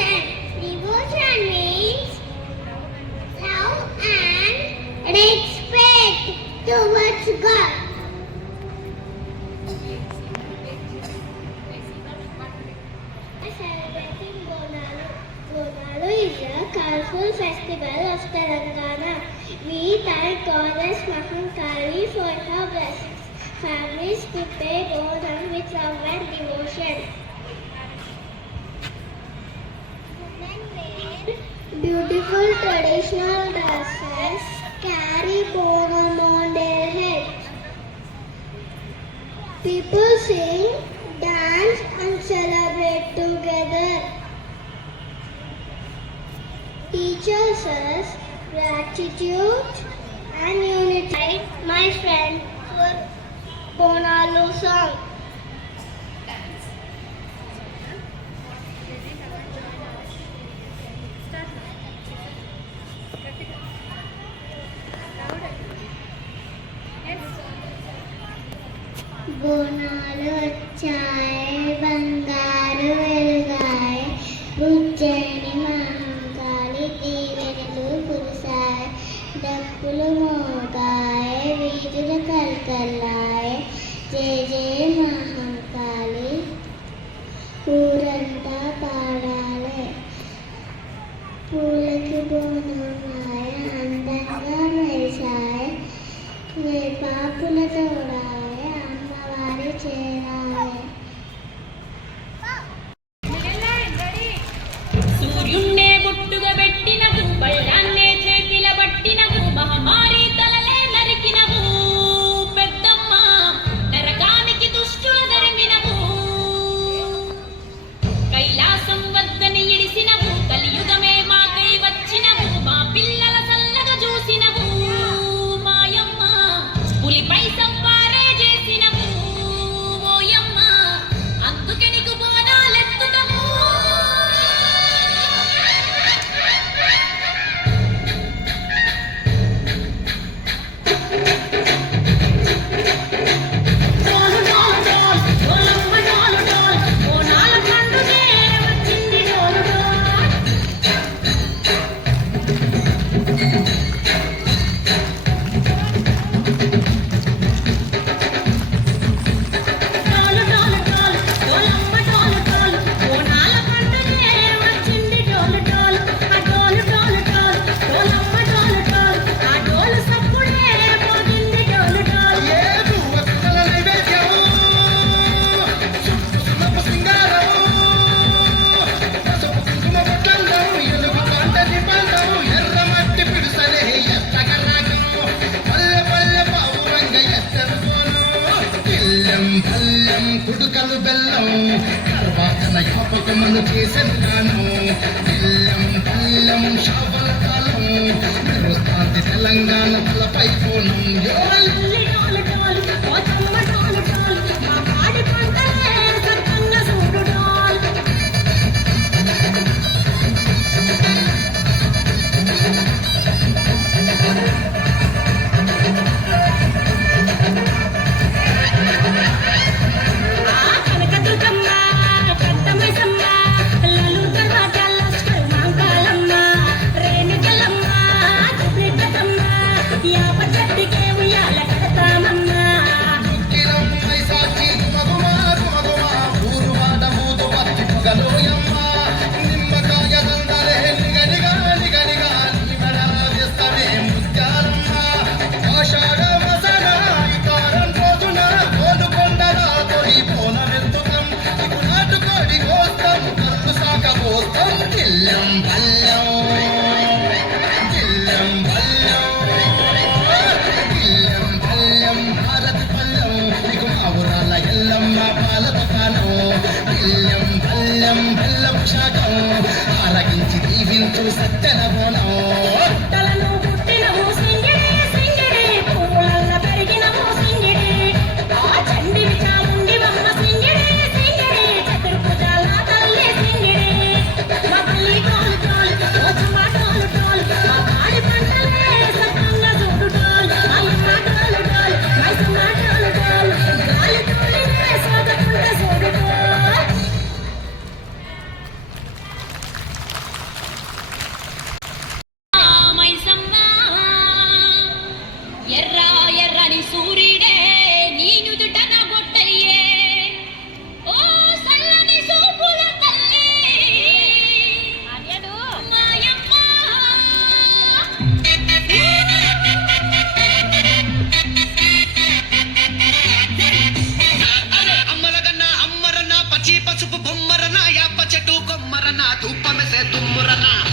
devotion. Devotion means love and respect towards God. Celebrating Bonalu. Bonalu is a colorful festival of Telangana. We thank Goddess Mahankali for her blessings. Families prepare Bonam with love and devotion. Women wear beautiful traditional dresses, carry Bonam on their heads. People sing, dance and celebrate together. Teaches us gratitude and unity. My friend for Bonalu song. Bonalu వచ్చాయి బంగారు వెలుగాయి ఉజ్జయిని మహంకాళి దీవెనలు కురిశాయి డప్పులు మోగాయి వీధులు కలకల్లాయి జయ జయ మహంకాళి ఊరంతా పాడాలి పూలకి బోనమాయ అందంగా మెరిశాయి వేపాకుల తోడాయి అమ్మవారి చేరాలి సూర్యున్నే బొట్టుగా పెట్టినవు బళ్ళాన్నే చేతిల పట్టినవు మహమారి తలలే నరికినవు పెద్దమ్మ నరకానికి దుష్టుల ధరిమినవు కైలాసం వద్దని ఇడిసినవు కలియుగమే మాకై వచ్చినవు మా పిల్లల చల్లగా చూసినవు మాయమ్మ పులిపై సంపారే చేసినవు ఓయమ్మ అందుకే నీకు బోనాలెత్తుతాము కుడుకలు బెల్లం కర్వాకన జ్ఞాపకమును చేసెన్నాను బెల్లం బెల్లం శాపల కాలం మెరుస్తాంది తెలంగాణ తలపై కోణం ఆరగించి దీవించు సత్యన బోనం తుమ్మురక